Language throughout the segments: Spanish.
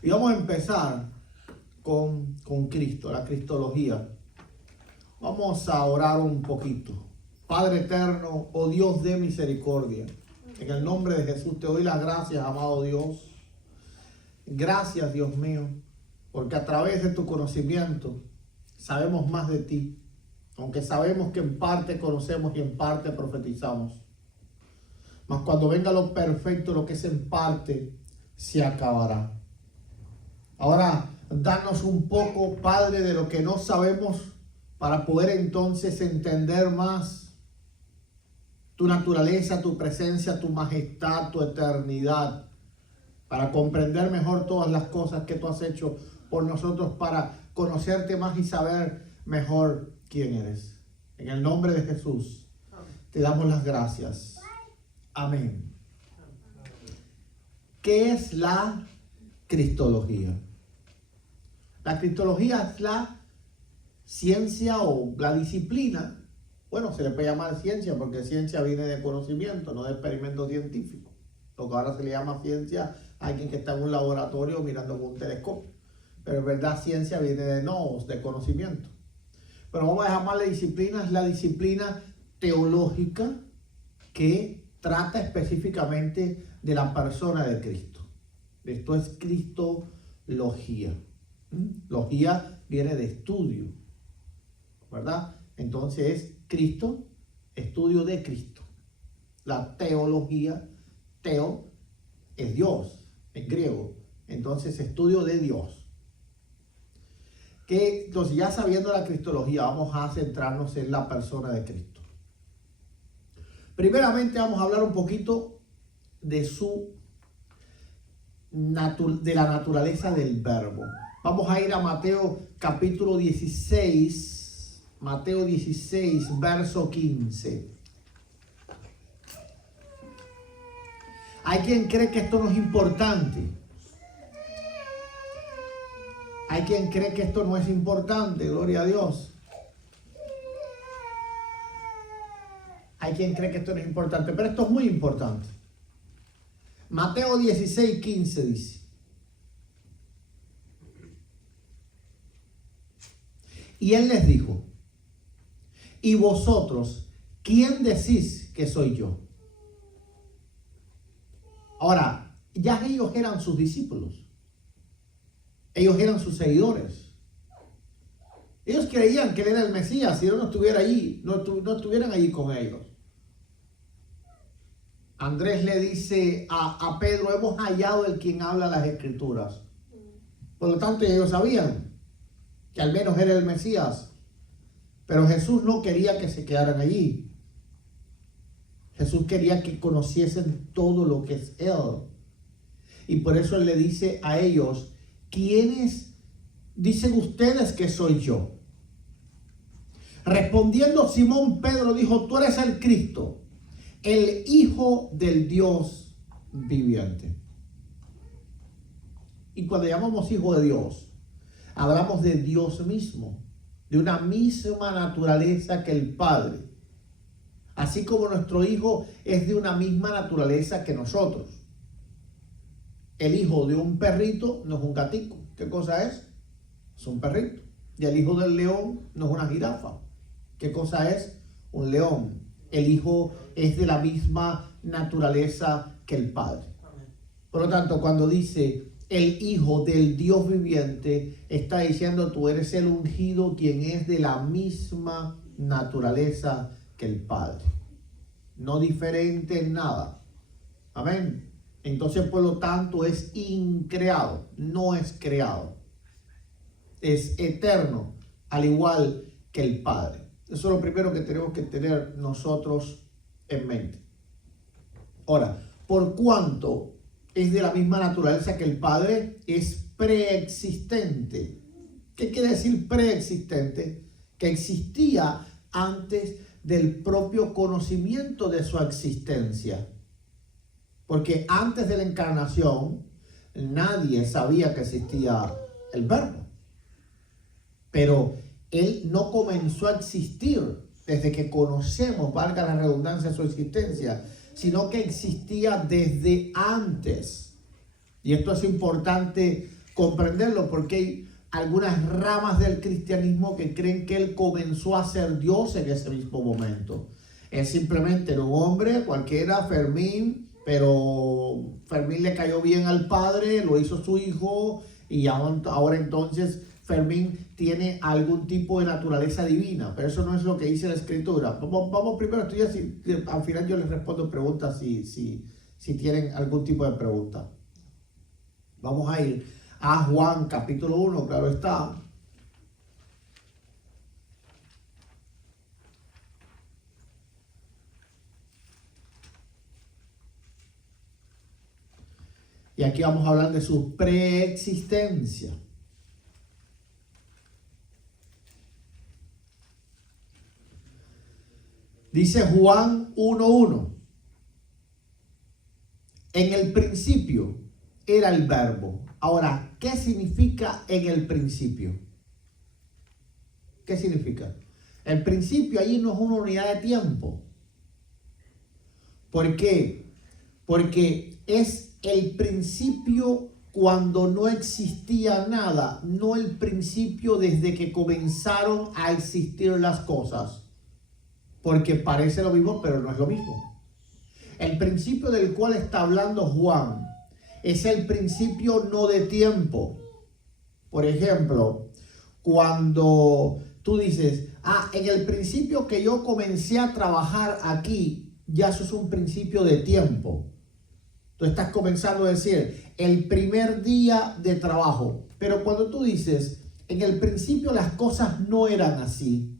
Y vamos a empezar con Cristo, la cristología. Vamos a orar un poquito. Padre eterno, oh Dios de misericordia, en el nombre de Jesús te doy las gracias, amado Dios. Gracias, Dios mío, porque a través de tu conocimiento sabemos más de ti, aunque sabemos que en parte conocemos y en parte profetizamos. Mas cuando venga lo perfecto, lo que es en parte, se acabará. Ahora, danos un poco, Padre, de lo que no sabemos para poder entonces entender más tu naturaleza, tu presencia, tu majestad, tu eternidad, para comprender mejor todas las cosas que tú has hecho por nosotros, para conocerte más y saber mejor quién eres. En el nombre de Jesús, te damos las gracias. Amén. ¿Qué es la cristología? La cristología es la ciencia o la disciplina. Bueno, se le puede llamar ciencia porque ciencia viene de conocimiento, no de experimento científico. Lo que ahora se le llama ciencia a alguien que está en un laboratorio mirando con un telescopio. Pero en verdad ciencia viene de nous, de conocimiento. Pero vamos a llamarle disciplina, es la disciplina teológica que trata específicamente de la persona de Cristo. Esto es cristología. Logía viene de estudio, ¿verdad? Entonces es Cristo, estudio de Cristo. La teología, teo, es Dios, en griego. Entonces, estudio de Dios. Entonces, ya sabiendo la cristología, vamos a centrarnos en la persona de Cristo. Primeramente, vamos a hablar un poquito de la naturaleza del verbo. Vamos a ir a Mateo capítulo 16, Mateo 16, verso 15. Hay quien cree que esto no es importante. Hay quien cree que esto no es importante, gloria a Dios. Hay quien cree que esto no es importante, pero esto es muy importante. Mateo 16, 15 dice: y él les dijo: ¿y vosotros quién decís que soy yo? Ahora, ya ellos eran sus discípulos. Ellos eran sus seguidores. Ellos creían que él era el Mesías. Si él no estuviera allí, no estuvieran allí con ellos. Andrés le dice a Pedro: hemos hallado el quien habla las Escrituras. Por lo tanto, ellos sabían que al menos era el Mesías. Pero Jesús no quería que se quedaran allí. Jesús quería que conociesen todo lo que es Él. Y por eso Él le dice a ellos: ¿quiénes dicen ustedes que soy yo? Respondiendo Simón Pedro dijo: tú eres el Cristo, el Hijo del Dios viviente. Y cuando llamamos Hijo de Dios, hablamos de Dios mismo, de una misma naturaleza que el Padre. Así como nuestro Hijo es de una misma naturaleza que nosotros. El hijo de un perrito no es un gatico. ¿Qué cosa es? Es un perrito. Y el hijo del león no es una jirafa. ¿Qué cosa es? Un león. El hijo es de la misma naturaleza que el Padre. Por lo tanto, cuando dice el Hijo del Dios viviente, está diciendo: tú eres el ungido, quien es de la misma naturaleza que el Padre. No diferente en nada. Amén. Entonces, por lo tanto, es increado, no es creado. Es eterno, al igual que el Padre. Eso es lo primero que tenemos que tener nosotros en mente. Ahora, por cuanto es de la misma naturaleza que el Padre, es preexistente. ¿Qué quiere decir preexistente? Que existía antes del propio conocimiento de su existencia. Porque antes de la encarnación, nadie sabía que existía el Verbo. Pero Él no comenzó a existir desde que conocemos, valga la redundancia, su existencia, sino que existía desde antes. Y esto es importante comprenderlo, porque hay algunas ramas del cristianismo que creen que Él comenzó a ser Dios en ese mismo momento. Él simplemente era un hombre cualquiera, Fermín, pero Fermín le cayó bien al padre, lo hizo su hijo, y ahora entonces Fermín tiene algún tipo de naturaleza divina, pero eso no es lo que dice la Escritura. Vamos primero a estudiar, al final yo les respondo preguntas si tienen algún tipo de pregunta. Vamos a ir a Juan capítulo 1, claro está. Y aquí vamos a hablar de su preexistencia. Dice Juan 1:1. En el principio era el verbo. Ahora, ¿qué significa en el principio? ¿Qué significa? El principio allí no es una unidad de tiempo. ¿Por qué? Porque es el principio cuando no existía nada, no el principio desde que comenzaron a existir las cosas. Porque parece lo mismo, pero no es lo mismo. El principio del cual está hablando Juan es el principio no de tiempo. Por ejemplo, cuando tú dices, en el principio que yo comencé a trabajar aquí, ya eso es un principio de tiempo. Tú estás comenzando a decir, el primer día de trabajo. Pero cuando tú dices, en el principio las cosas no eran así,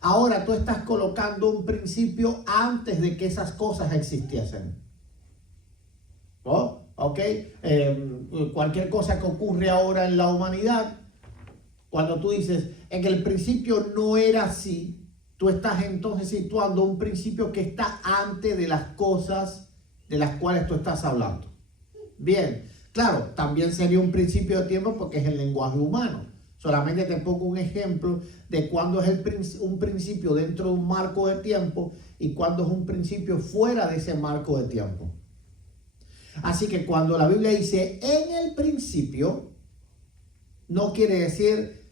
ahora tú estás colocando un principio antes de que esas cosas existiesen. ¿Oh? ¿Ok? Cualquier cosa que ocurre ahora en la humanidad, cuando tú dices, en el principio no era así, tú estás entonces situando un principio que está antes de las cosas de las cuales tú estás hablando. Bien, claro, también sería un principio de tiempo porque es el lenguaje humano. Solamente te pongo un ejemplo de cuándo es un principio dentro de un marco de tiempo y cuándo es un principio fuera de ese marco de tiempo. Así que cuando la Biblia dice en el principio, no quiere decir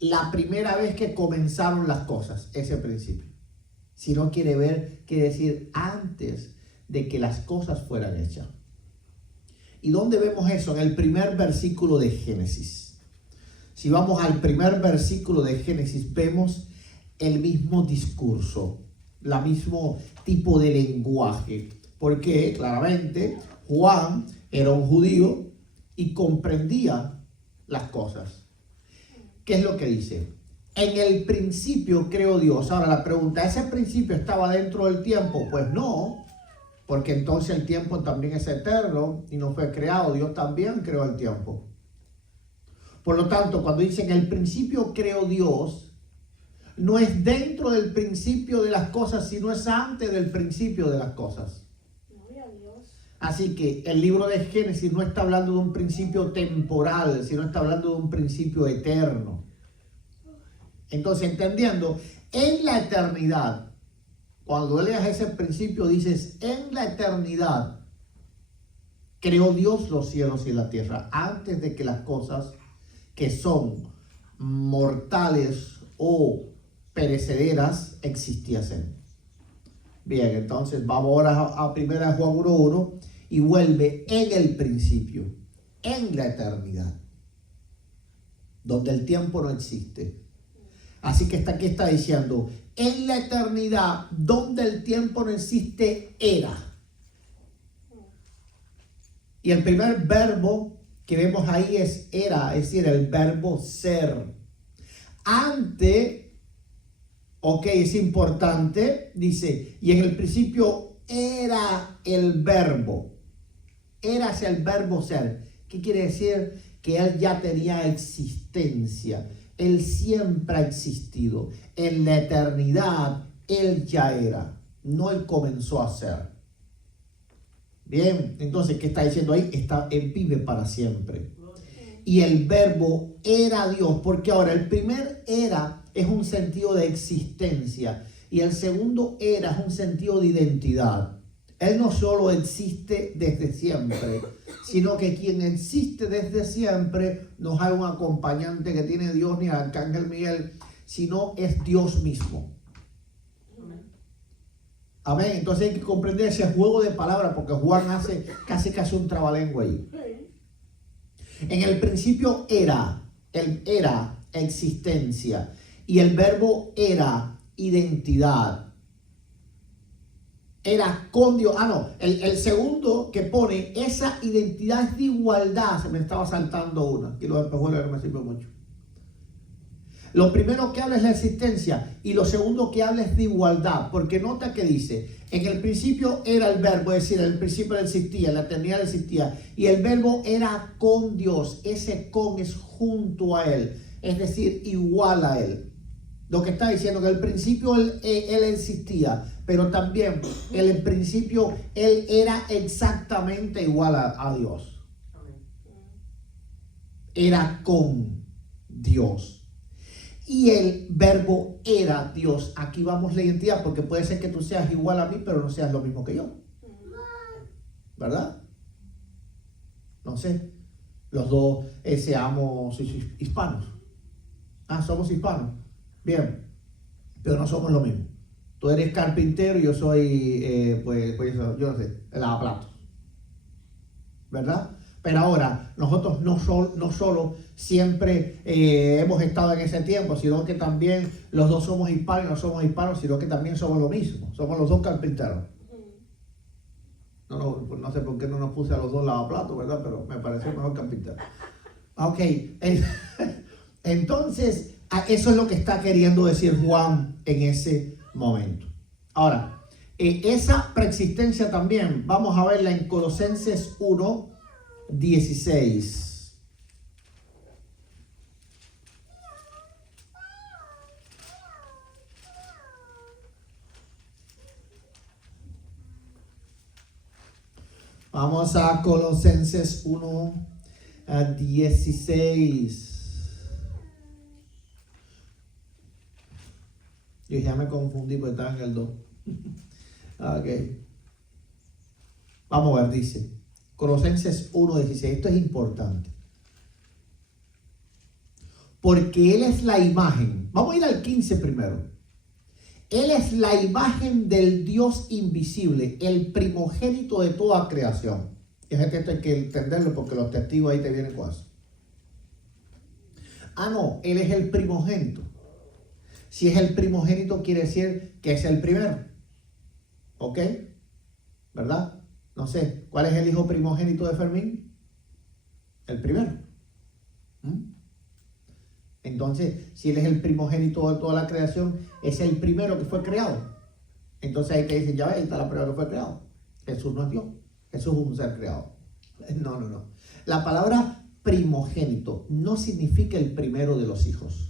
la primera vez que comenzaron las cosas, ese principio. Sino quiere decir antes de que las cosas fueran hechas. ¿Y dónde vemos eso? En el primer versículo de Génesis. Si vamos al primer versículo de Génesis, vemos el mismo discurso, el mismo tipo de lenguaje. Porque claramente Juan era un judío y comprendía las cosas. ¿Qué es lo que dice? En el principio creó Dios. Ahora la pregunta, ¿ese principio estaba dentro del tiempo? Pues no, porque entonces el tiempo también es eterno y no fue creado. Dios también creó el tiempo. Por lo tanto, cuando dice en el principio creó Dios, no es dentro del principio de las cosas, sino es antes del principio de las cosas. Así que el libro de Génesis no está hablando de un principio temporal, sino está hablando de un principio eterno. Entonces, entendiendo, en la eternidad, cuando leas ese principio, dices, en la eternidad creó Dios los cielos y la tierra, antes de que las cosas que son mortales o perecederas existiesen. Bien, entonces vamos ahora a 1 Juan 1:1 y vuelve en el principio, en la eternidad, donde el tiempo no existe. Así que aquí está diciendo, en la eternidad, donde el tiempo no existe, era. Y el primer verbo que vemos ahí es era, es decir, el verbo ser. Antes, es importante, dice, y en el principio era el verbo. Era el verbo ser. ¿Qué quiere decir? Que él ya tenía existencia. Él siempre ha existido. En la eternidad, él ya era. No él comenzó a ser. Bien, entonces, ¿qué está diciendo ahí? Él vive para siempre. Y el verbo era Dios, porque ahora el primer era es un sentido de existencia y el segundo era es un sentido de identidad. Él no solo existe desde siempre, sino que quien existe desde siempre no hay un acompañante que tiene Dios ni el arcángel Miguel, sino es Dios mismo. Amén. Entonces hay que comprender ese juego de palabras porque Juan hace casi un trabalengua ahí. En el principio era existencia y el verbo era identidad. Era con Dios. El segundo que pone esa identidad de igualdad. Se me estaba saltando una. Y los espejuelos no me sirven mucho. Lo primero que habla es la existencia y lo segundo que habla es de igualdad, porque nota que dice, en el principio era el verbo, es decir, en el principio existía, la eternidad existía, y el verbo era con Dios, ese con es junto a Él, es decir, igual a Él. Lo que está diciendo que al principio él existía, pero también en el principio Él era exactamente igual a Dios. Era con Dios. Y el verbo era Dios. Aquí vamos la identidad, porque puede ser que tú seas igual a mí, pero no seas lo mismo que yo. ¿Verdad? No sé. Los dos seamos hispanos. Somos hispanos. Bien. Pero no somos lo mismo. Tú eres carpintero y yo soy, yo no sé, lavaplatos. ¿Verdad? Pero ahora, nosotros no solo siempre hemos estado en ese tiempo, sino que también los dos somos hispanos y no somos hispanos, sino que también somos lo mismo. Somos los dos carpinteros. No sé por qué no nos puse a los dos lavaplatos, ¿verdad? Pero me pareció mejor carpintero. Ok. Entonces, eso es lo que está queriendo decir Juan en ese momento. Ahora, esa preexistencia también, vamos a verla en Colosenses 1:16. Vamos a Colosenses 1:16. Yo ya me confundí porque estaba en el 2. Ok. Vamos a ver, dice Colosenses 1:16. Esto es importante. Porque Él es la imagen. Vamos a ir al 15 primero. Él es la imagen del Dios invisible, el primogénito de toda creación. Es que esto hay que entenderlo porque los testigos ahí te vienen con eso. No, Él es el primogénito. Si es el primogénito quiere decir que es el primero. ¿Ok? ¿Verdad? No sé, ¿cuál es el hijo primogénito de Fermín? El primero. Entonces, si Él es el primogénito de toda la creación, es el primero que fue creado. Entonces ahí te dicen, ya ves, ahí está la prueba que fue creado. Jesús no es Dios, Jesús es un ser creado. No. La palabra primogénito no significa el primero de los hijos.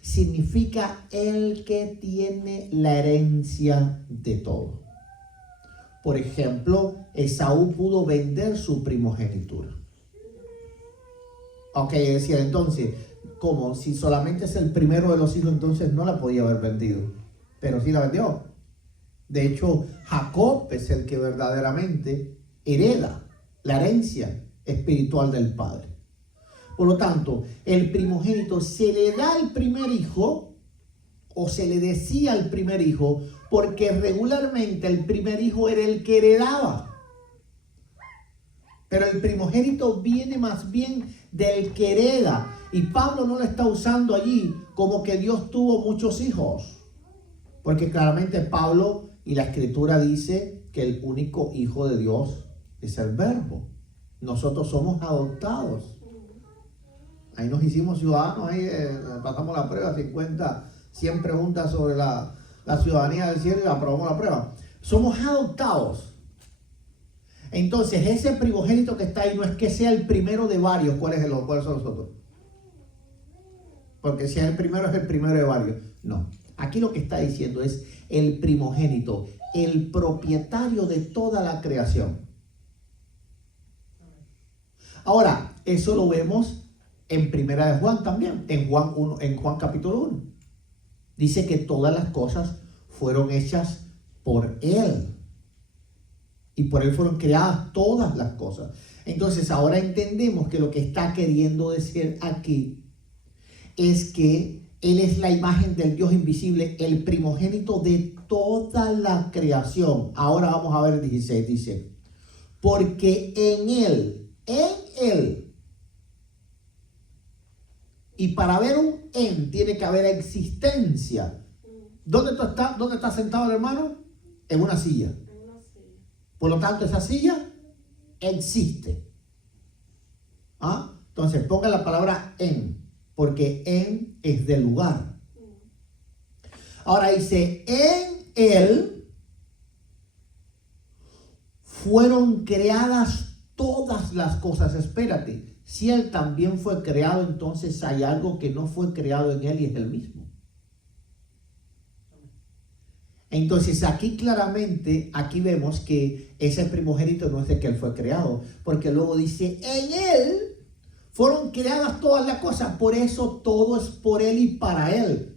Significa el que tiene la herencia de todo. Por ejemplo, Esaú pudo vender su primogenitura. Ok, es decir, entonces, como si solamente es el primero de los hijos, entonces no la podía haber vendido, pero sí la vendió. De hecho, Jacob es el que verdaderamente hereda la herencia espiritual del padre. Por lo tanto, el primogénito se le da al primer hijo, o se le decía al primer hijo, porque regularmente el primer hijo era el que heredaba. Pero el primogénito viene más bien del que hereda. Y Pablo no lo está usando allí como que Dios tuvo muchos hijos. Porque claramente Pablo y la Escritura dice que el único hijo de Dios es el Verbo. Nosotros somos adoptados. Ahí nos hicimos ciudadanos, ahí pasamos la prueba, 100 preguntas sobre la ciudadanía del cielo y aprobamos la prueba. Somos adoptados. Entonces, ese primogénito que está ahí no es que sea el primero de varios. ¿Cuáles son los otros? Porque si es el primero, es el primero de varios. No. Aquí lo que está diciendo es el primogénito, el propietario de toda la creación. Ahora, eso lo vemos en Primera de Juan también, en Juan capítulo 1. Dice que todas las cosas fueron hechas por Él. y por Él fueron creadas todas las cosas. Entonces ahora entendemos que lo que está queriendo decir aquí es que Él es la imagen del Dios invisible, el primogénito de toda la creación. Ahora vamos a ver el 16, dice, porque en Él, y para haber un en tiene que haber existencia. ¿Dónde está sentado el hermano? En una silla. Por lo tanto, esa silla existe. ¿Ah? Entonces, ponga la palabra en, porque en es del lugar. Ahora dice, en Él fueron creadas todas las cosas. Espérate, si Él también fue creado, entonces hay algo que no fue creado en Él y es Él mismo. Entonces aquí claramente, aquí vemos que ese primogénito no es de que Él fue creado, porque luego dice, en Él fueron creadas todas las cosas, por eso todo es por Él y para Él.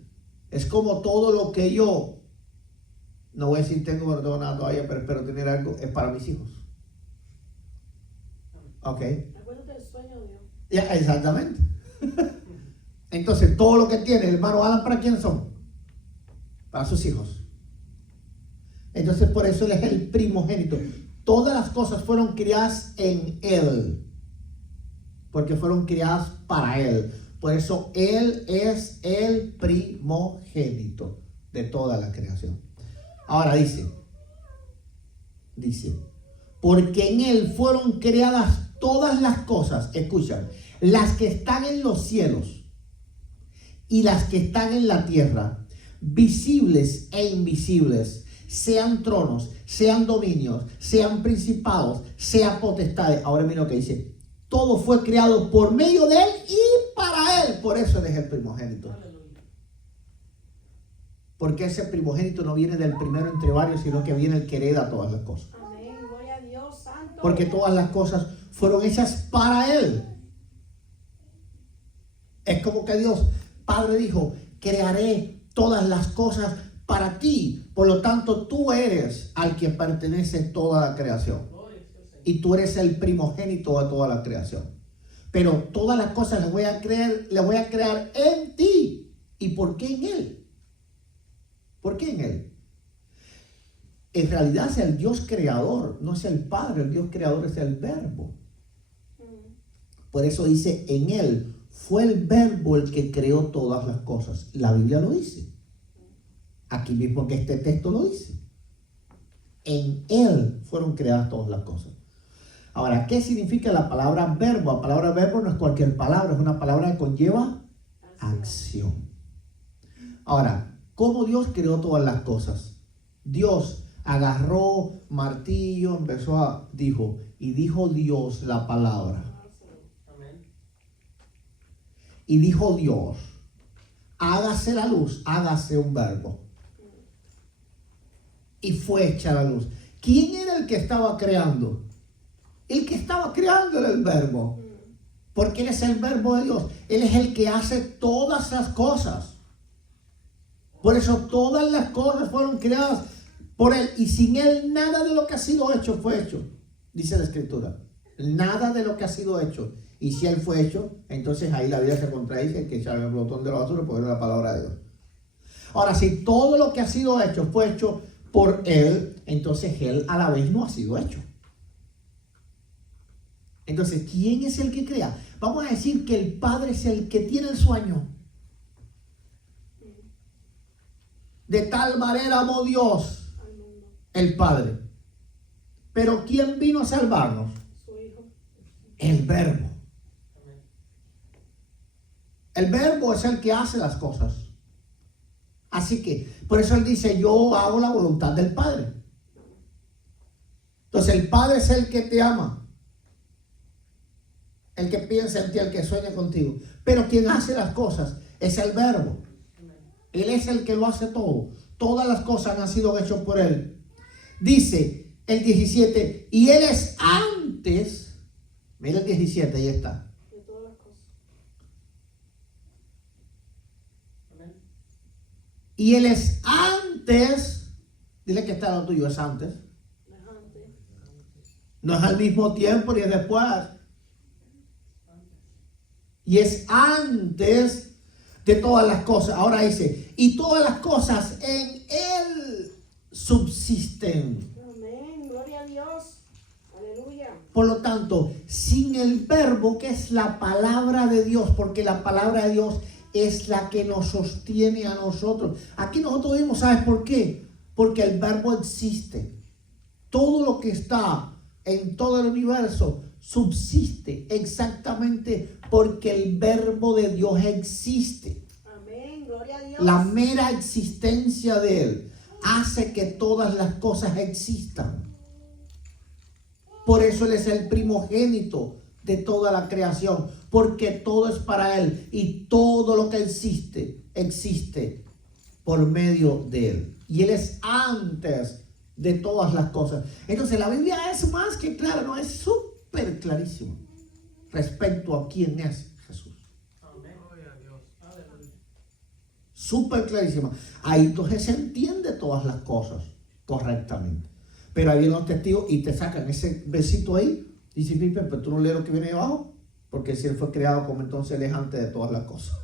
Es como todo lo que yo, no voy a decir no tengo nada todavía, pero espero tener algo, es para mis hijos. Ok. Acuérdate del sueño de Dios. Ya, exactamente. Entonces todo lo que tiene el hermano Alan, ¿para quién son? Para sus hijos. Entonces por eso Él es el primogénito. Todas las cosas fueron creadas en Él, porque fueron creadas para Él. Por eso Él es el primogénito de toda la creación. Ahora dice, porque en Él fueron creadas todas las cosas, escuchan, las que están en los cielos y las que están en la tierra, visibles e invisibles, sean tronos, sean dominios, sean principados, sean potestades. Ahora mira lo que dice. Todo fue creado por medio de Él y para Él. Por eso Él es el primogénito. Porque ese primogénito no viene del primero entre varios, sino que viene el que hereda todas las cosas. Amén. Gloria a Dios santo. Porque todas las cosas fueron hechas para Él. Es como que Dios, Padre, dijo, crearé todas las cosas para ti. Por lo tanto, tú eres al que pertenece toda la creación. Y tú eres el primogénito de toda la creación. Pero todas las cosas las voy a crear en ti. ¿Y por qué en Él? ¿Por qué en Él? En realidad es el Dios creador, no es el Padre. El Dios creador es el Verbo. Por eso dice, en Él fue el Verbo el que creó todas las cosas. La Biblia lo dice. Aquí mismo que este texto lo dice. En Él fueron creadas todas las cosas. Ahora, ¿qué significa la palabra verbo? La palabra verbo no es cualquier palabra, es una palabra que conlleva acción. Ahora, ¿cómo Dios creó todas las cosas? Dios agarró martillo, dijo Dios la palabra. Y dijo Dios, hágase la luz, hágase un verbo. Y fue hecha la luz. ¿Quién era el que estaba creando? El que estaba creando era el verbo. Porque Él es el verbo de Dios. Él es el que hace todas las cosas. Por eso todas las cosas fueron creadas por Él. Y sin Él nada de lo que ha sido hecho fue hecho. Dice la Escritura. Nada de lo que ha sido hecho. Y si Él fue hecho, entonces ahí la Biblia se contradice, que echar el botón de la basura porque era la palabra de Dios. Ahora, si todo lo que ha sido hecho fue hecho por Él, entonces Él a la vez no ha sido hecho. Entonces, ¿quién es el que crea? Vamos a decir que el Padre es el que tiene el sueño. De tal manera amó Dios, el Padre. Pero ¿quién vino a salvarnos? Su Hijo. El Verbo. El Verbo es el que hace las cosas. Así que, por eso Él dice, yo hago la voluntad del Padre. Entonces, el Padre es el que te ama. El que piensa en ti, el que sueña contigo. Pero quien hace las cosas es el Verbo. Él es el que lo hace todo. Todas las cosas han sido hechas por Él. Dice el 17, y Él es antes. Mira el 17, ahí está. De todas las cosas. Y Él es antes. Dile que está lo tuyo, es antes. No es al mismo tiempo ni es después. Y es antes de todas las cosas. Ahora dice, y todas las cosas en Él subsisten. Amén. Gloria a Dios. Aleluya. Por lo tanto, sin el verbo, que es la palabra de Dios, porque la palabra de Dios es la que nos sostiene a nosotros. Aquí nosotros vimos, ¿sabes por qué? Porque el verbo existe. Todo lo que está en todo el universo subsiste exactamente porque el verbo de Dios existe. Amén. Gloria a Dios. La mera existencia de Él hace que todas las cosas existan. Por eso Él es el primogénito de toda la creación, porque todo es para Él y todo lo que existe, existe por medio de Él. Y Él es antes de todas las cosas. Entonces la Biblia es más que clara, no es súper clarísima respecto a quién es Jesús. Amén. Gloria a Dios. Aleluya. Súper clarísima. Ahí entonces se entiende todas las cosas correctamente. Pero ahí vienen los testigos y te sacan ese besito ahí. Dice Pipe, pero tú no lees lo que viene ahí abajo. Porque si Él fue creado como entonces Él es antes de todas las cosas.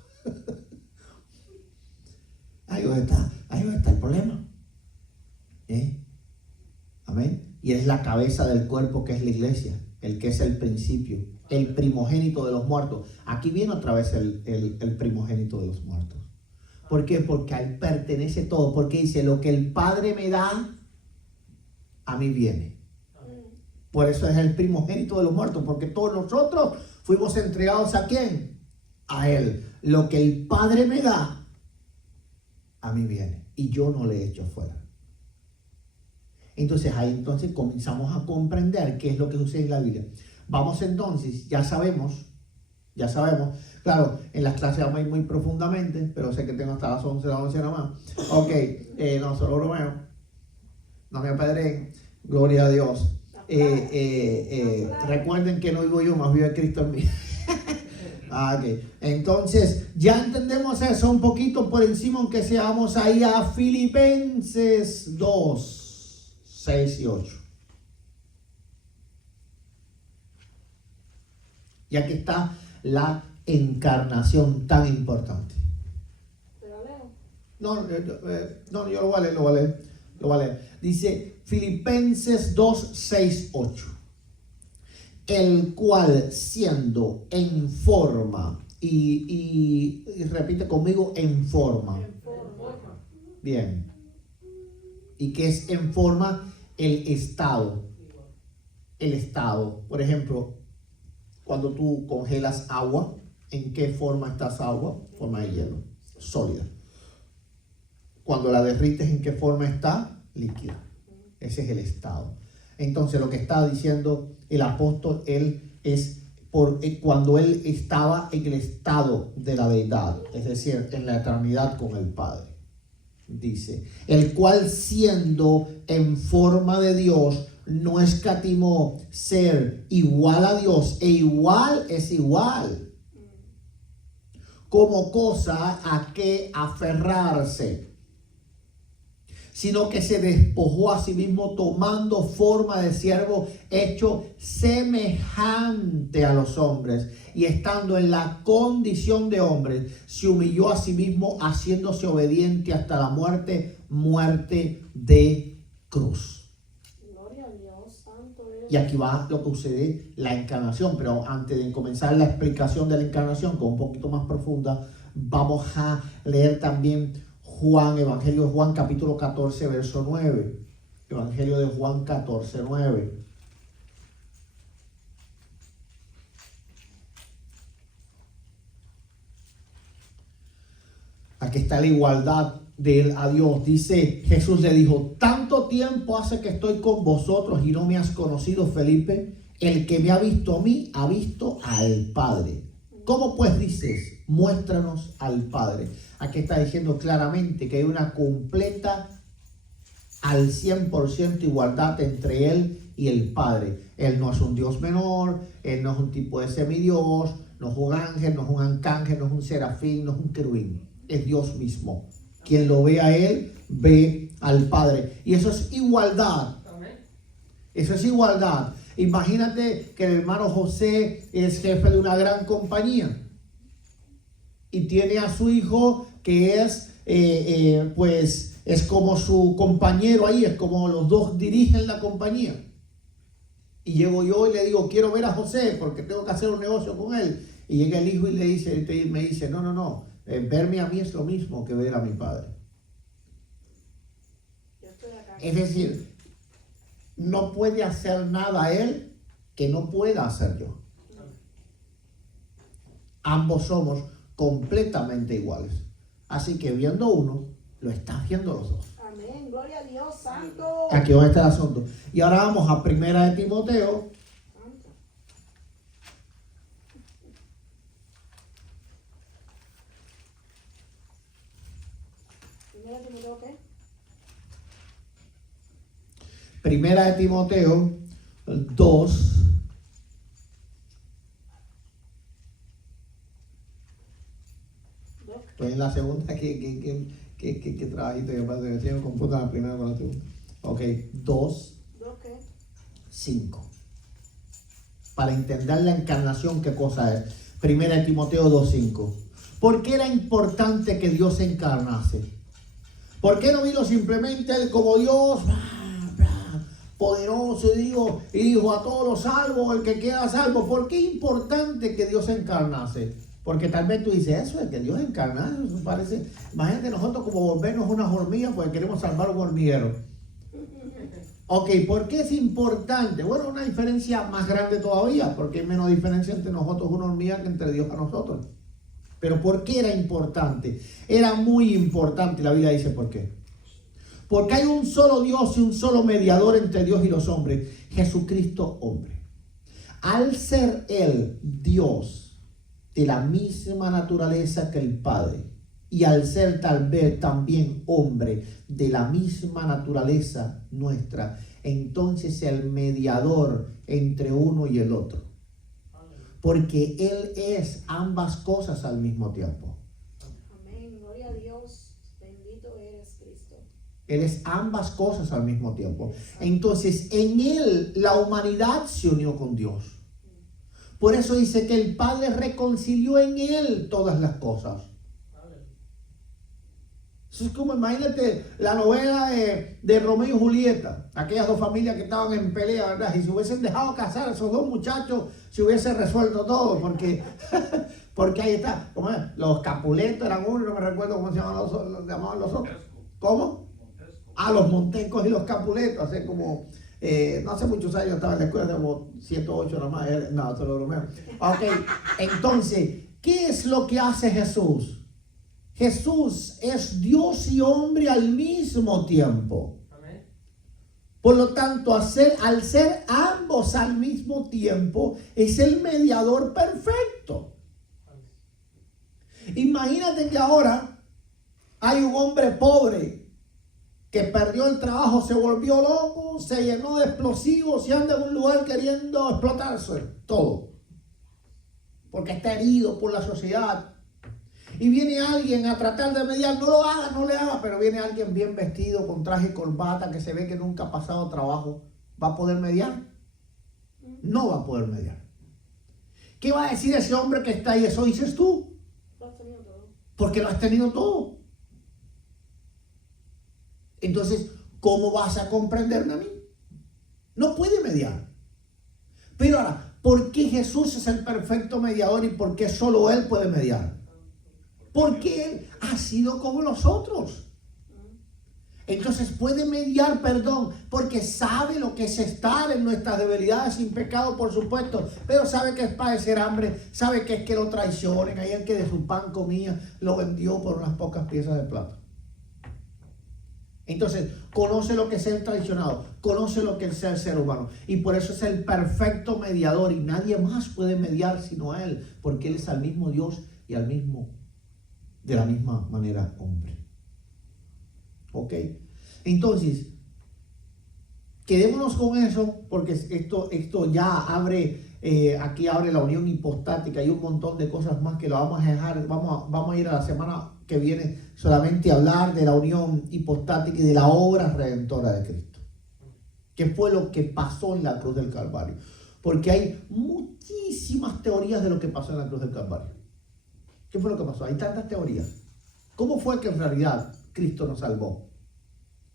Ahí donde está el problema. Amén. Y es la cabeza del cuerpo que es la iglesia. El que es el principio. El primogénito de los muertos. Aquí viene otra vez el primogénito de los muertos. ¿Por qué? Porque a Él pertenece todo. Porque dice, lo que el Padre me da, a mí viene. Por eso es el primogénito de los muertos. Porque todos nosotros fuimos entregados ¿a quién? A Él. Lo que el Padre me da, a mí viene. Y yo no le echo fuera. Entonces ahí comenzamos a comprender qué es lo que sucede en la Biblia. Vamos entonces, ya sabemos, claro, en las clases vamos a ir muy profundamente, pero sé que tengo hasta las 11 de la noche nada más. Ok, no solo bromeo, no me apedreen, gloria a Dios. Recuerden que no vivo yo, más vive Cristo en mí. Ok, entonces ya entendemos eso un poquito por encima, aunque seamos ahí a Filipenses 2. 6 y 8. Y aquí está la encarnación tan importante. ¿Te lo leo? No, yo lo voy a leer. Dice Filipenses 2, 6, 8. El cual siendo en forma, y repite conmigo, en forma. En forma. Bien. ¿Y qué es en forma? El estado. El estado. Por ejemplo, cuando tú congelas agua, ¿en qué forma está esa agua? Forma de hielo, sólida. Cuando la derrites, ¿en qué forma está? Líquida. Ese es el estado. Entonces, lo que está diciendo el apóstol, él es cuando él estaba en el estado de la deidad, es decir, en la eternidad con el Padre. Dice, el cual siendo en forma de Dios, no escatimó ser igual a Dios, e igual es igual, como cosa a que aferrarse, sino que se despojó a sí mismo, tomando forma de siervo, hecho semejante a los hombres, y estando en la condición de hombre, se humilló a sí mismo, haciéndose obediente hasta la muerte de cruz. Gloria a Dios, santo es. Y aquí va lo que sucede, la encarnación. Pero antes de comenzar la explicación de la encarnación, con un poquito más profunda, vamos a leer también Juan, Evangelio de Juan, capítulo 14, verso 9. Evangelio de Juan 14, 9. Aquí está la igualdad de él a Dios. Dice, Jesús le dijo, tanto tiempo hace que estoy con vosotros y no me has conocido, Felipe. El que me ha visto a mí, ha visto al Padre. ¿Cómo pues dices? Muéstranos al Padre. Aquí está diciendo claramente que hay una completa al 100% igualdad entre Él y el Padre. Él no es un Dios menor, Él no es un tipo de semidios, no es un ángel, no es un arcángel, no es un serafín, no es un querubín. Es Dios mismo. Quien lo ve a Él, ve al Padre. Y eso es igualdad. Eso es igualdad. Imagínate que el hermano José es jefe de una gran compañía y tiene a su hijo que es, pues, es como su compañero ahí, es como los dos dirigen la compañía. Y llego yo y le digo, quiero ver a José porque tengo que hacer un negocio con él. Y llega el hijo y me dice, no, verme a mí es lo mismo que ver a mi padre. Yo estoy acá. Es decir, no puede hacer nada él que no pueda hacer yo. Ambos somos completamente iguales. Así que viendo uno, lo están viendo los dos. Amén. Gloria a Dios, santo. Aquí donde está el asunto. Y ahora vamos a 1 Timoteo. Santo. Primera Timoteo, ¿qué? 1 Timoteo 2. Dos. Pues en la segunda, ¿qué trabajito yo pasa? Que siempre computa la primera con la segunda. Ok, 2, Dos, ¿qué? 5. Para entender la encarnación, ¿qué cosa es? 1 Timoteo 2, 5. ¿Por qué era importante que Dios se encarnase? ¿Por qué no vino simplemente Él como Dios, poderoso, y dijo a todos los salvos, el que queda salvo? ¿Por qué es importante que Dios se encarnase? Porque tal vez tú dices, eso es que Dios encarna, eso parece, imagínate nosotros como volvernos unas hormigas porque queremos salvar un hormiguero. Ok, ¿por qué es importante? Bueno, una diferencia más grande todavía, porque hay menos diferencia entre nosotros una hormiga que entre Dios a nosotros. Pero ¿por qué era importante? Era muy importante, la Biblia dice por qué. Porque hay un solo Dios y un solo mediador entre Dios y los hombres, Jesucristo hombre. Al ser Él Dios de la misma naturaleza que el Padre, y al ser tal vez también hombre de la misma naturaleza nuestra, entonces el mediador entre uno y el otro. Porque Él es ambas cosas al mismo tiempo. Amén. Gloria a Dios. Bendito eres, Cristo. Él es ambas cosas al mismo tiempo. Entonces, en Él la humanidad se unió con Dios. Por eso dice que el Padre reconcilió en Él todas las cosas. Eso es como, imagínate la novela de Romeo y Julieta, aquellas dos familias que estaban en pelea, ¿verdad? Y si hubiesen dejado casar a esos dos muchachos, se hubiese resuelto todo, porque ahí está, ¿cómo es? Los Capuletos eran uno, no me recuerdo cómo se llamaban los otros. ¿Cómo? Los Montescos y los Capuletos, hace como, no hace muchos años estaba en la escuela, como 7 o 8 nomás, no, esto es lo bromeo. Ok, entonces, ¿qué es lo que hace Jesús? Jesús es Dios y hombre al mismo tiempo. Amén. Por lo tanto, al ser ambos al mismo tiempo, es el mediador perfecto. Imagínate que ahora hay un hombre pobre que perdió el trabajo, se volvió loco, se llenó de explosivos y anda en un lugar queriendo explotarse todo. Porque está herido por la sociedad. Y viene alguien a tratar de mediar, no lo haga, no le haga, pero viene alguien bien vestido, con traje y corbata, que se ve que nunca ha pasado trabajo. ¿Va a poder mediar? No va a poder mediar. ¿Qué va a decir ese hombre que está ahí? Eso dices tú. Lo has tenido todo. Porque lo has tenido todo. Entonces, ¿cómo vas a comprenderme a mí? No puede mediar. Pero ahora, ¿por qué Jesús es el perfecto mediador y por qué solo Él puede mediar? Porque Él ha sido como nosotros. Entonces puede mediar perdón, porque sabe lo que es estar en nuestras debilidades sin pecado, por supuesto, pero sabe que es padecer hambre, sabe que es que lo traicionen, ahí el que de su pan comía lo vendió por unas pocas piezas de plata. Entonces, conoce lo que es ser traicionado, conoce lo que es ser humano, y por eso es el perfecto mediador, y nadie más puede mediar sino a Él, porque Él es al mismo Dios y al mismo, de la misma manera, hombre. ¿Ok? Entonces, quedémonos con eso, porque esto ya abre, aquí abre la unión hipostática y un montón de cosas más que lo vamos a dejar, vamos a ir a la semana que viene solamente a hablar de la unión hipostática y de la obra redentora de Cristo. ¿Qué fue lo que pasó en la cruz del Calvario? Porque hay muchísimas teorías de lo que pasó en la cruz del Calvario. ¿Qué fue lo que pasó? Hay tantas teorías. ¿Cómo fue que en realidad Cristo nos salvó?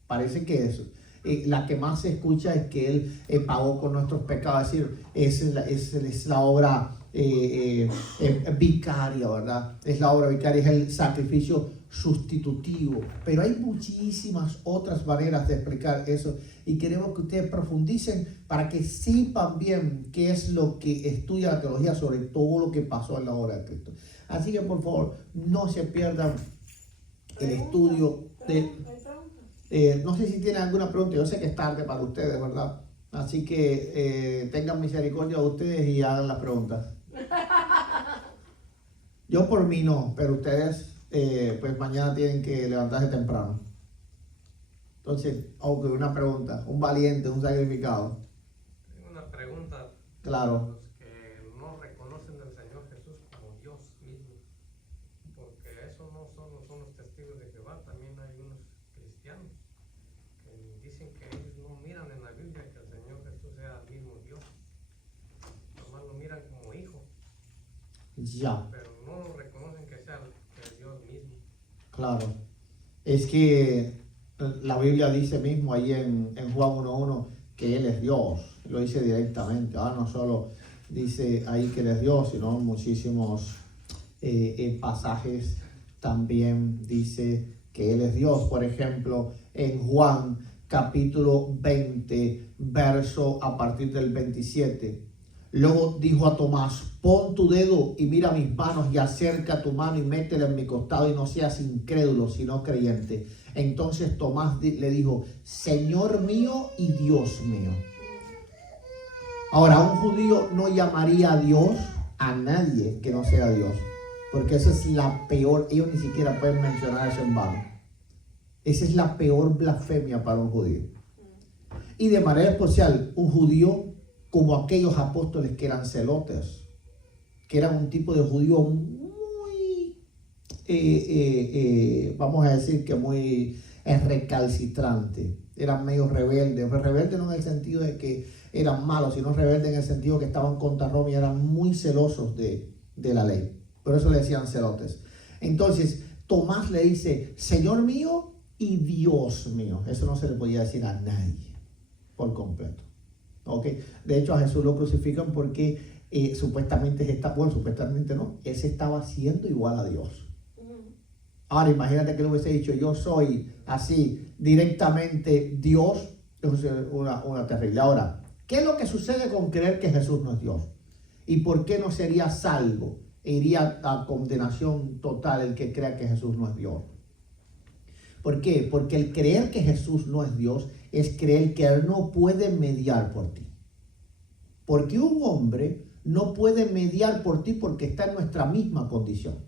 Parece que eso. La que más se escucha es que Él pagó con nuestros pecados. Es decir, es la obra vicaria, ¿verdad? Es la obra vicaria, es el sacrificio sustitutivo. Pero hay muchísimas otras maneras de explicar eso. Y queremos que ustedes profundicen para que sepan bien qué es lo que estudia la teología sobre todo lo que pasó en la obra de Cristo. Así que por favor, no se pierdan el estudio de... no sé si tienen alguna pregunta, yo sé que es tarde para ustedes, ¿verdad? Así que tengan misericordia de ustedes y hagan las preguntas. Yo por mí no, pero ustedes pues mañana tienen que levantarse temprano. Entonces, aunque una pregunta, un valiente, un sacrificado. Tengo una pregunta. Claro. Los que no reconocen al Señor Jesús como Dios mismo, porque eso no solo son los testigos de Jehová, también hay unos cristianos que dicen que ellos no miran en la Biblia que el Señor Jesús sea el mismo Dios, nomás lo miran como hijo, Ya, pero no lo reconocen que sea que Dios mismo. claro. Es que la Biblia dice mismo ahí en Juan 1:1 que Él es Dios. Lo dice directamente. No solo dice ahí que Él es Dios, sino en muchísimos pasajes también dice que Él es Dios. Por ejemplo, en Juan capítulo 20, verso a partir del 27. Luego dijo a Tomás: pon tu dedo y mira mis manos, y acerca tu mano y métela en mi costado, y no seas incrédulo, sino creyente. Entonces Tomás le dijo: Señor mío y Dios mío. Ahora, un judío no llamaría a Dios a nadie que no sea Dios, porque esa es la peor, ellos ni siquiera pueden mencionar eso en vano. Esa es la peor blasfemia para un judío. Y de manera especial, un judío como aquellos apóstoles que eran celotes, que eran un tipo de judío muy, vamos a decir que muy recalcitrante. Eran medio rebeldes no en el sentido de que eran malos, sino rebeldes en el sentido que estaban contra Roma y eran muy celosos de la ley. Por eso le decían celotes. Entonces, Tomás le dice: Señor mío y Dios mío. Eso no se le podía decir a nadie por completo. Okay. De hecho, a Jesús lo crucifican porque supuestamente supuestamente no, Él se estaba haciendo igual a Dios. Ahora imagínate que le hubiese dicho: yo soy así directamente Dios. Eso es una terrible. Ahora, ¿qué es lo que sucede con creer que Jesús no es Dios? ¿Y por qué no sería salvo e iría a condenación total el que crea que Jesús no es Dios? ¿Por qué? Porque el creer que Jesús no es Dios es creer que Él no puede mediar por ti. Porque un hombre no puede mediar por ti porque está en nuestra misma condición.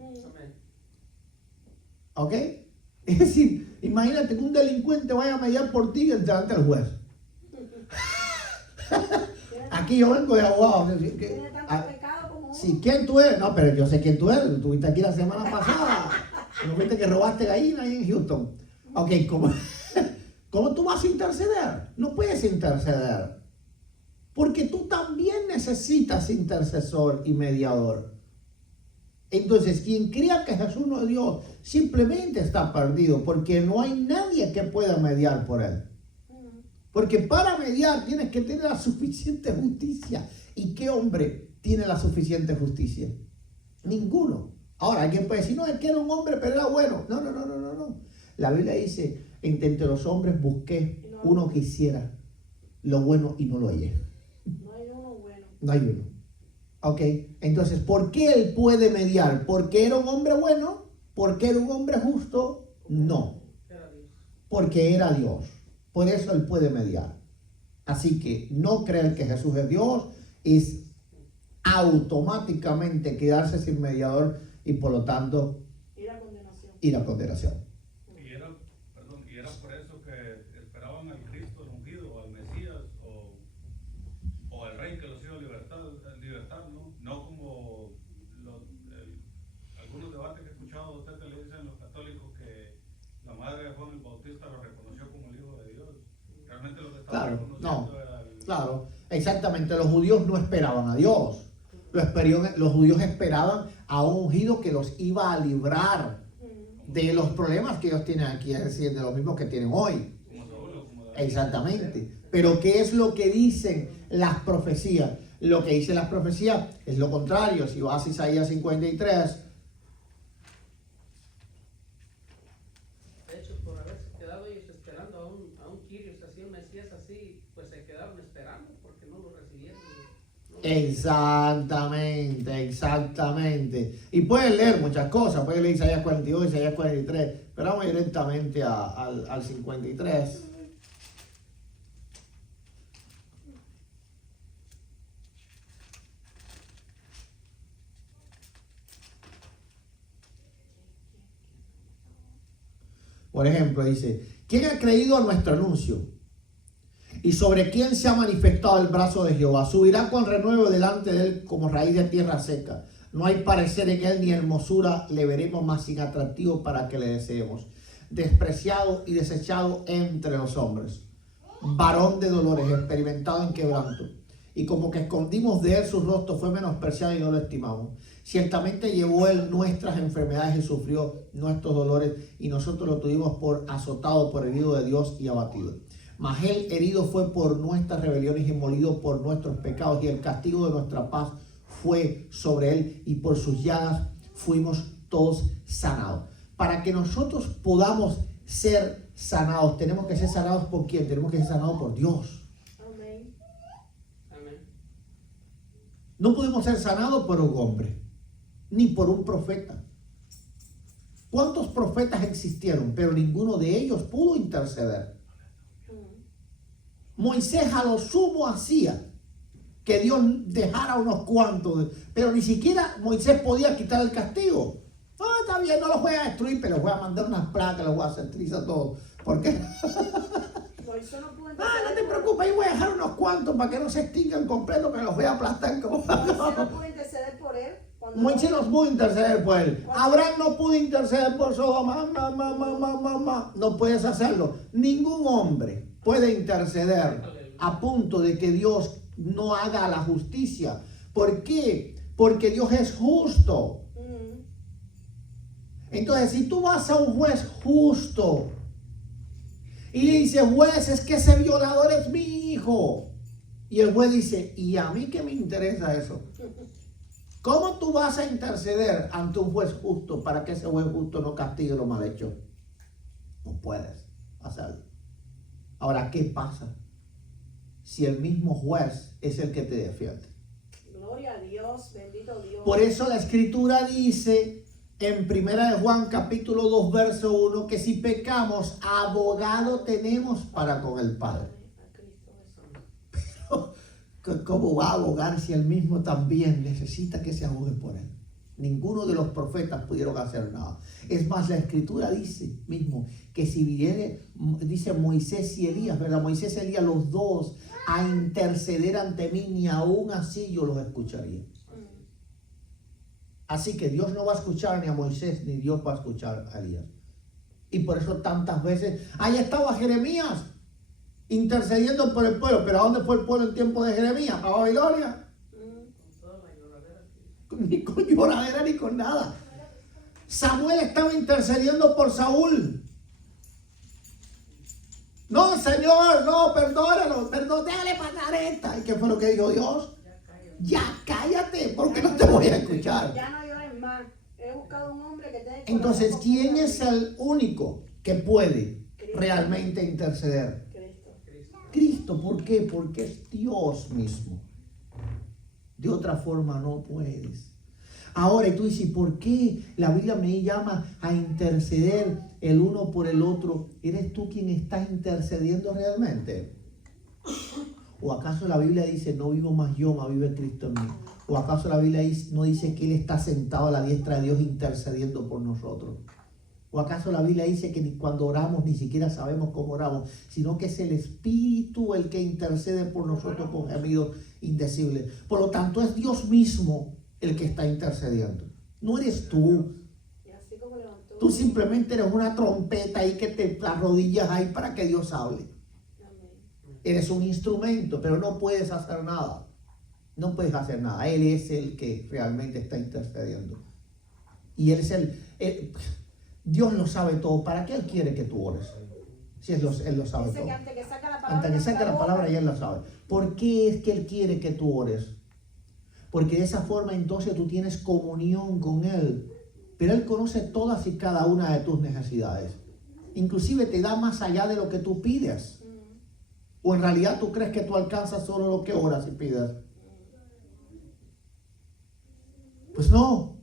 ¿Ok? Es decir, imagínate que un delincuente vaya a mediar por ti delante del juez. Aquí yo vengo de abogado. Tiene tanto pecado como uno. Sí, ¿quién tú eres? No, pero yo sé quién tú eres. Estuviste aquí la semana pasada. ¿No viste que robaste gallina ahí en Houston? Ok, ¿cómo tú vas a interceder? No puedes interceder. Porque tú también necesitas intercesor y mediador. Entonces, quien crea que Jesús no es Dios, simplemente está perdido, porque no hay nadie que pueda mediar por Él. Porque para mediar tienes que tener la suficiente justicia. ¿Y qué hombre tiene la suficiente justicia? Ninguno. Ahora, alguien puede decir: no, es que era un hombre, pero era bueno. No. La Biblia dice: entre los hombres busqué uno que hiciera lo bueno y no lo hallé. No hay uno bueno. No hay uno. Ok, entonces, ¿por qué Él puede mediar? ¿Porque era un hombre bueno? ¿Porque era un hombre justo? No. Porque era Dios. Por eso Él puede mediar. Así que no creer que Jesús es Dios es automáticamente quedarse sin mediador y por lo tanto ir a condenación. Y era por eso que esperaban al Cristo ungido, al Mesías o al Rey que los iba a libertar, ¿no? No como algunos debates que he escuchado de usted que le dicen los católicos que la madre de Juan el Bautista lo reconoció como el Hijo de Dios. Realmente lo que estaba reconociendo Claro, exactamente. Los judíos no esperaban a Dios. Los judíos esperaban a un ungido que los iba a librar de los problemas que ellos tienen aquí, es decir, de los mismos que tienen hoy. Exactamente. Pero ¿qué es lo que dicen las profecías? Lo que dicen las profecías es lo contrario. Si vas a Isaías 53. De hecho, por haberse quedado ellos esperando a un Quirios así, un Mesías así, pues se quedaron esperando porque no lo recibieron. Exactamente, exactamente. Y pueden leer muchas cosas, pueden leer Isaías 42, Isaías 43, pero vamos directamente al 53. Por ejemplo, dice, ¿quién ha creído a nuestro anuncio? ¿Y sobre quién se ha manifestado el brazo de Jehová? Subirá con renuevo delante de él como raíz de tierra seca. No hay parecer en él ni hermosura, le veremos más sin atractivo para que le deseemos. Despreciado y desechado entre los hombres. Varón de dolores, experimentado en quebranto. Y como que escondimos de él su rostro, fue menospreciado y no lo estimamos. Ciertamente llevó él nuestras enfermedades y sufrió nuestros dolores, y nosotros lo tuvimos por azotado, por herido de Dios y abatido. Mas él herido fue por nuestras rebeliones y molido por nuestros pecados, y el castigo de nuestra paz fue sobre él, y por sus llagas fuimos todos sanados. Para que nosotros podamos ser sanados, tenemos que ser sanados ¿por quién? Tenemos que ser sanados por Dios. Amén. Amén. No podemos ser sanados por un hombre, ni por un profeta. ¿Cuántos profetas existieron? Pero ninguno de ellos pudo interceder. Moisés a lo sumo hacía que Dios dejara unos cuantos, pero ni siquiera Moisés podía quitar el castigo. Está bien, no los voy a destruir, pero les voy a mandar unas placas, los voy a hacer trizas todos. ¿Por qué? Moisés no pudo No te preocupes, ahí voy a dejar unos cuantos para que no se extingan completo, que los voy a aplastar como... Moisés no pudo interceder por él. Moisés no pudo interceder por él. Abraham no pudo interceder por Sodoma. No puedes hacerlo. Ningún hombre puede interceder a punto de que Dios no haga la justicia. ¿Por qué? Porque Dios es justo. Entonces, si tú vas a un juez justo y le dices, juez, es que ese violador es mi hijo, y el juez dice, ¿y a mí qué me interesa eso? ¿Cómo tú vas a interceder ante un juez justo para que ese juez justo no castigue lo mal hecho? No puedes hacerlo. Ahora, ¿qué pasa si el mismo juez es el que te defiende? Gloria a Dios, bendito Dios. Por eso la Escritura dice en 1 de Juan capítulo 2 verso 1 que si pecamos, abogado tenemos para con el Padre. A Cristo Jesús. Pero, ¿cómo va a abogar si él mismo también necesita que se abogue por él? Ninguno de los profetas pudieron hacer nada. Es más, la Escritura dice mismo que si viene, dice Moisés y Elías, ¿verdad? Moisés y Elías, los dos, a interceder ante mí, ni aún así yo los escucharía. Así que Dios no va a escuchar ni a Moisés, ni Dios va a escuchar a Elías. Y por eso tantas veces, ahí estaba Jeremías, intercediendo por el pueblo. ¿Pero a dónde fue el pueblo en tiempo de Jeremías? ¿A Babilonia? Ni con lloradera ni con nada. Samuel estaba intercediendo por Saúl. No, Señor, no, perdónalo, déjale pasar esta. ¿Y qué fue lo que dijo Dios? Ya cállate, porque no te voy a escuchar. Ya no llores más. He buscado un hombre que te... Entonces, ¿quién es el único que puede realmente interceder? Cristo. Cristo. ¿Por qué? Porque es Dios mismo. De otra forma no puedes. Ahora, y tú dices, ¿por qué la Biblia me llama a interceder el uno por el otro? ¿Eres tú quien está intercediendo realmente? ¿O acaso la Biblia dice, no vivo más yo, mas vive Cristo en mí? ¿O acaso la Biblia no dice que Él está sentado a la diestra de Dios intercediendo por nosotros? ¿O acaso la Biblia dice que cuando oramos ni siquiera sabemos cómo oramos, sino que es el Espíritu el que intercede por nosotros con gemidos indecibles? Por lo tanto, es Dios mismo el que está intercediendo. No eres tú. Y así como levantó. Tú simplemente eres una trompeta ahí que te arrodillas ahí para que Dios hable. Amén. Eres un instrumento, pero no puedes hacer nada. No puedes hacer nada. Él es el que realmente está intercediendo. Y Él es Dios lo sabe todo. ¿Para qué Él quiere que tú ores? Si Él lo sabe Dice todo. que antes que saca la palabra, Antes que saque la palabra, ya Él lo sabe. ¿Por qué es que Él quiere que tú ores? Porque de esa forma entonces tú tienes comunión con Él. Pero Él conoce todas y cada una de tus necesidades. Inclusive te da más allá de lo que tú pides. O en realidad tú crees que tú alcanzas solo lo que oras y pides. Pues no.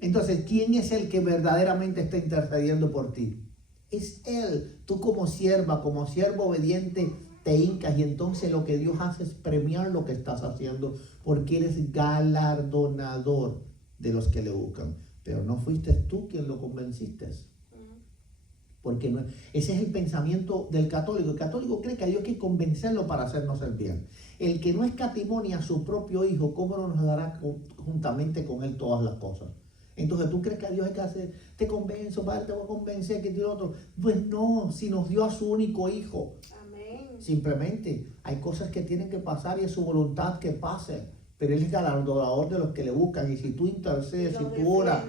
Entonces, ¿quién es el que verdaderamente está intercediendo por ti? Es Él. Tú como sierva, como siervo obediente, te hincas y entonces lo que Dios hace es premiar lo que estás haciendo porque eres galardonador de los que le buscan. Pero no fuiste tú quien lo convenciste. Porque no, ese es el pensamiento del católico. El católico cree que a Dios hay que convencerlo para hacernos el bien. El que no escatimonia a su propio hijo, ¿cómo no nos dará juntamente con él todas las cosas? Entonces, ¿tú crees que a Dios hay que hacer? Te convenzo, padre, te voy a convencer que tiene otro. Pues no, si nos dio a su único hijo. Amén. Simplemente hay cosas que tienen que pasar y es su voluntad que pasen. Pero Él es galardonador de los que le buscan. Y si tú intercedes, si tú oras,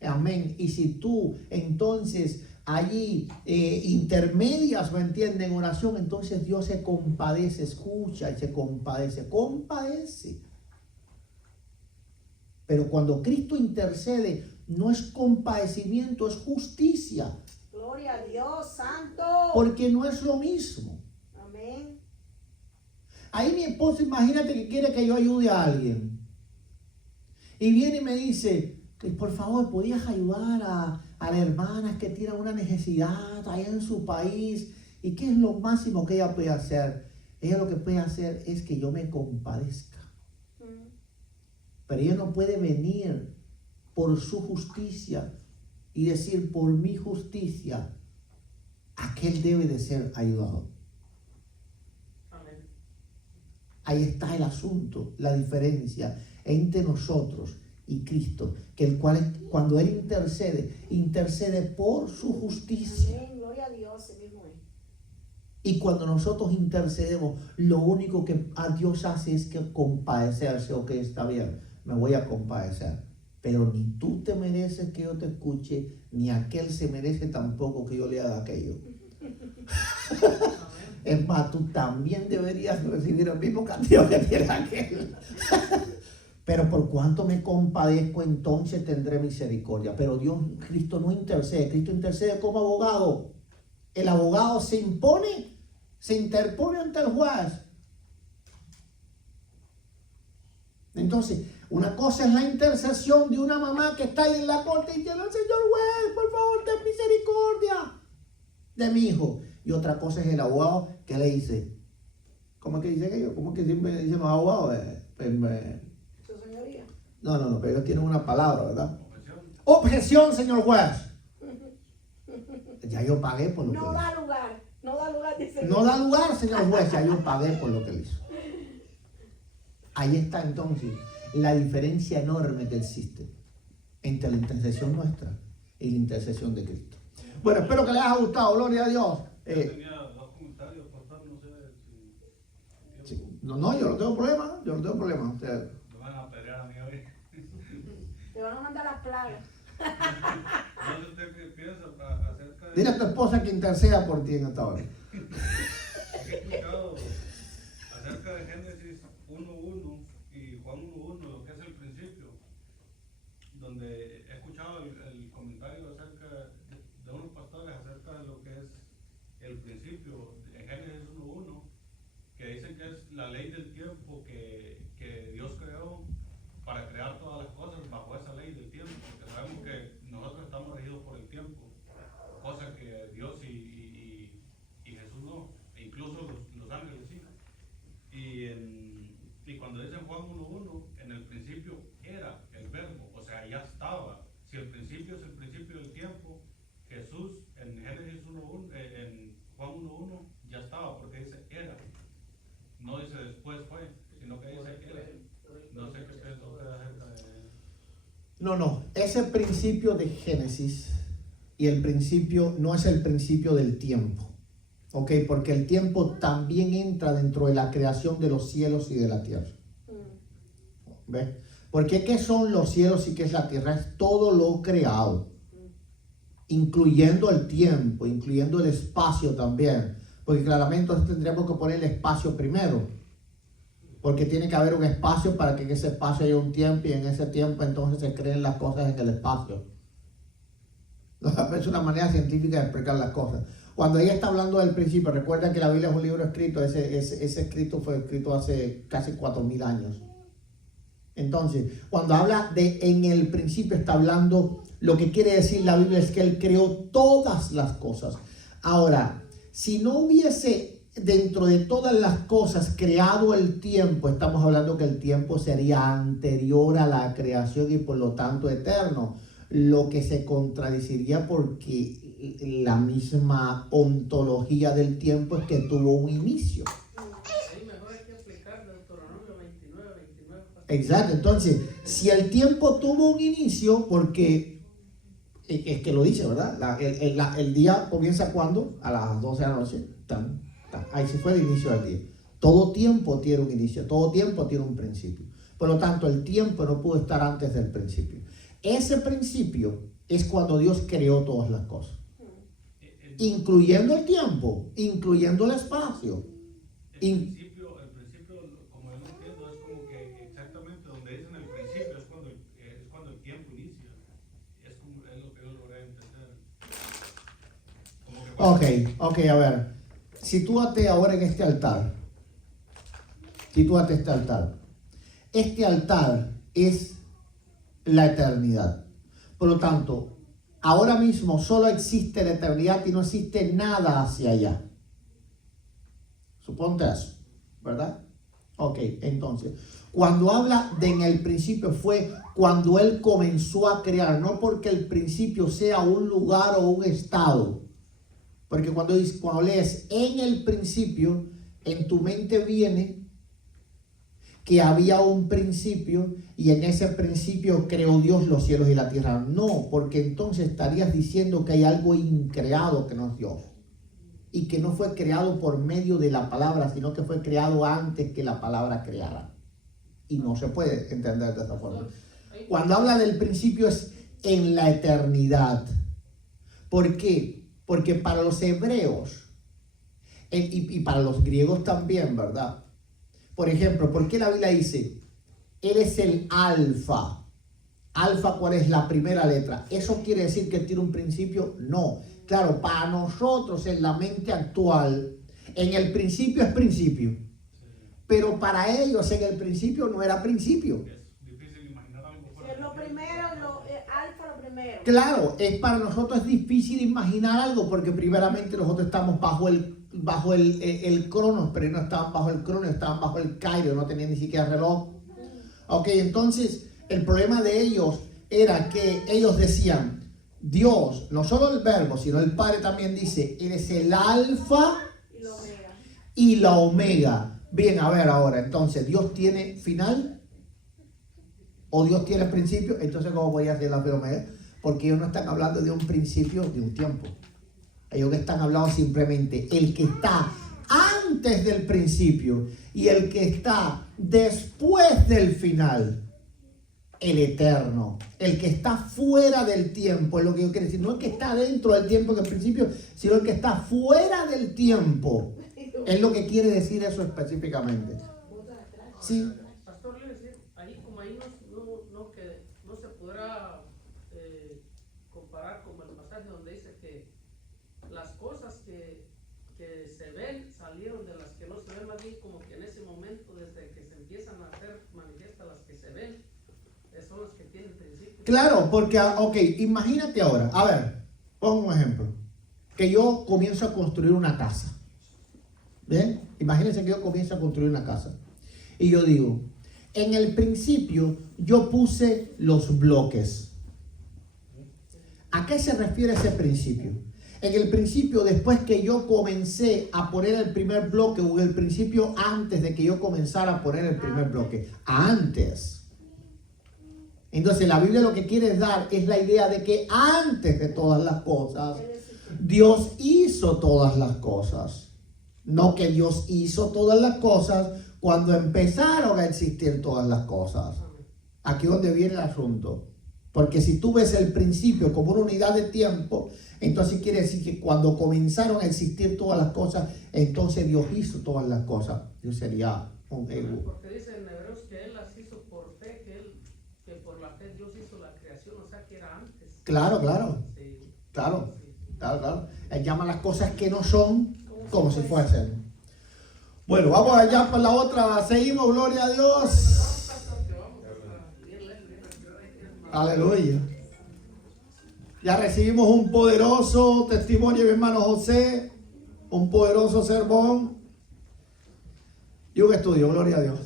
amén. Y si tú entonces allí intermedias, ¿me entienden? En oración, entonces Dios se compadece, escucha y se compadece. Pero cuando Cristo intercede, no es compadecimiento, es justicia. Gloria a Dios, santo. Porque no es lo mismo. Amén. Ahí mi esposo, imagínate que quiere que yo ayude a alguien. Y viene y me dice, por favor, ¿podías ayudar a las hermanas que tienen una necesidad allá en su país? ¿Y qué es lo máximo que ella puede hacer? Ella lo que puede hacer es que yo me compadezca. Pero ella no puede venir por su justicia y decir, por mi justicia, aquel debe de ser ayudado. Amén. Ahí está el asunto, la diferencia entre nosotros y Cristo, que el cual cuando Él intercede por su justicia. Amén. Gloria a Dios, ese mismo es. Y cuando nosotros intercedemos, lo único que a Dios hace es que compadecerse. Ok, está bien, me voy a compadecer. Pero ni tú te mereces que yo te escuche, ni aquel se merece tampoco que yo le haga aquello. Es más, tú también deberías recibir el mismo castigo que tiene aquel. Pero por cuanto me compadezco, entonces tendré misericordia. Pero Cristo no intercede. Cristo intercede como abogado. El abogado se impone, se interpone ante el juez. Entonces, una cosa es la intercesión de una mamá que está ahí en la corte y dice, señor juez, por favor, ten misericordia de mi hijo. Y otra cosa es el abogado que le dice, ¿cómo es que dicen ellos? ¿Cómo es que siempre dicen los abogados? Su señoría. No, pero ellos tienen una palabra, ¿verdad? Objeción, señor juez. Ya yo pagué por lo que No le hizo. da lugar. No da lugar, dice. No da lugar, señor juez, ya yo pagué por lo que le hizo. Ahí está entonces la diferencia enorme que existe entre la intercesión nuestra y la intercesión de Cristo. Bueno, espero que les haya gustado, gloria a Dios. Yo tenía dos comentarios, pastor, no sé si... Sí, no, yo no tengo problema. Ustedes. Me van a pelear a mí hoy. Te van a mandar las plagas. No sé usted qué piensa acerca de... Dile a tu esposa que interceda por ti en esta hora. He escuchado acerca de Génesis 1:1 y Juan 1:1, lo que es el principio, donde he escuchado el comentario acerca de unos pastores acerca de lo que es el principio en Génesis 1:1, que dicen que es la ley del tiempo que Dios creó para crear todas las cosas bajo esa ley del tiempo, porque sabemos que nosotros estamos regidos por el tiempo, cosa que Dios y Jesús no, e incluso los ángeles sí. Y cuando dice Juan 1:1, en el principio era el verbo, o sea, ya estaba. Si el principio es el principio del tiempo, Jesús en Génesis 1:1, en Juan 1:1 ya estaba, porque dice era. No dice después fue, sino que dice era. No sé qué piensa usted acerca de... No, ese principio de Génesis y el principio no es el principio del tiempo. Ok, porque el tiempo también entra dentro de la creación de los cielos y de la tierra. ¿Ves? Porque ¿qué son los cielos y qué es la tierra? Es todo lo creado, incluyendo el tiempo, incluyendo el espacio también. Porque claramente entonces tendríamos que poner el espacio primero. Porque tiene que haber un espacio para que en ese espacio haya un tiempo y en ese tiempo entonces se creen las cosas en el espacio. Es una manera científica de explicar las cosas. Cuando ella está hablando del principio, recuerda que la Biblia es un libro escrito, ese escrito fue escrito hace casi 4.000 años. Entonces, cuando habla de en el principio, está hablando, lo que quiere decir la Biblia es que Él creó todas las cosas. Ahora, si no hubiese dentro de todas las cosas creado el tiempo, estamos hablando que el tiempo sería anterior a la creación y por lo tanto eterno, lo que se contradeciría porque la misma ontología del tiempo es que tuvo un inicio. Ahí mejor hay que explicar Deuteronomio 29. Exacto, entonces, si el tiempo tuvo un inicio, porque es que lo dice, ¿verdad? El día comienza cuando? A las 12 de la noche. Ahí se fue el inicio del día. Todo tiempo tiene un inicio, todo tiempo tiene un principio. Por lo tanto, el tiempo no pudo estar antes del principio. Ese principio es cuando Dios creó todas las cosas, incluyendo el tiempo, incluyendo el espacio. El principio, como yo lo entiendo, es como que exactamente donde dicen el principio es cuando el tiempo inicia. Es lo que yo logré entender. Ok, a ver. Sitúate ahora en este altar. Sitúate este altar. Este altar es la eternidad. Por lo tanto, ahora mismo solo existe la eternidad y no existe nada hacia allá. Suponte eso, ¿verdad? Ok, entonces, cuando habla de en el principio fue cuando Él comenzó a crear, no porque el principio sea un lugar o un estado. Porque cuando lees en el principio, en tu mente viene que había un principio y en ese principio creó Dios los cielos y la tierra. No, porque entonces estarías diciendo que hay algo increado que no es Dios. Y que no fue creado por medio de la palabra, sino que fue creado antes que la palabra creara. Y no se puede entender de esta forma. Cuando habla del principio es en la eternidad. ¿Por qué? Porque para los hebreos y para los griegos también, ¿verdad? Por ejemplo, ¿por qué la Biblia dice, Él es el alfa? Alfa, ¿cuál es la primera letra? ¿Eso quiere decir que tiene un principio? No. Claro, para nosotros en la mente actual, en el principio es principio. Pero para ellos en el principio no era principio. Es difícil imaginar algo Si fuera es lo primero, alfa lo primero. Claro, para nosotros es difícil imaginar algo porque primeramente nosotros estamos bajo el cronos, pero no estaban bajo el cronos, estaban bajo el cairo, no tenían ni siquiera reloj. Ok, entonces el problema de ellos era que ellos decían, Dios, no solo el verbo, sino el Padre también dice, Él es el alfa Y la omega. y la omega. Bien, a ver ahora, entonces, ¿Dios tiene final? ¿O Dios tiene principio? Entonces, ¿cómo podría ser la alfa y la omega? Porque ellos no están hablando de un principio, de un tiempo. Ellos están hablando simplemente el que está antes del principio y el que está después del final, el eterno, el que está fuera del tiempo, es lo que yo quiero decir, no el que está dentro del tiempo en el principio, sino el que está fuera del tiempo, es lo que quiere decir eso específicamente. Sí. Pastor, le decía, ahí como ahí no se podrá comparar como el pasaje donde dice que las cosas que se ven salieron de las que no se ven, más bien como que en ese momento desde que se empiezan a hacer manifiestas las que se ven, son las que tienen principio. Claro, porque, ok, imagínate ahora, a ver, pongo un ejemplo, que yo comienzo a construir una casa. ¿Bien? Imagínense que yo comienzo a construir una casa. Y yo digo, en el principio yo puse los bloques. ¿A qué se refiere ese principio? En el principio, después que yo comencé a poner el primer bloque, o el principio antes de que yo comenzara a poner el primer bloque. Antes. Entonces la Biblia lo que quiere dar es la idea de que antes de todas las cosas Dios hizo todas las cosas. No que Dios hizo todas las cosas cuando empezaron a existir todas las cosas. Aquí es donde viene el asunto. Porque si tú ves el principio como una unidad de tiempo, entonces quiere decir que cuando comenzaron a existir todas las cosas, entonces Dios hizo todas las cosas. Dios sería un ego. Porque dice en Hebreos que Él las hizo por fe, que por la fe Dios hizo la creación, o sea que era antes. Claro, claro, Sí. claro, Sí. claro. Él llama las cosas que no son como si fuesen. Bueno, vamos allá por la otra. Seguimos, gloria a Dios. Aleluya. Ya recibimos un poderoso testimonio, mi hermano José. Un poderoso sermón y un estudio, gloria a Dios.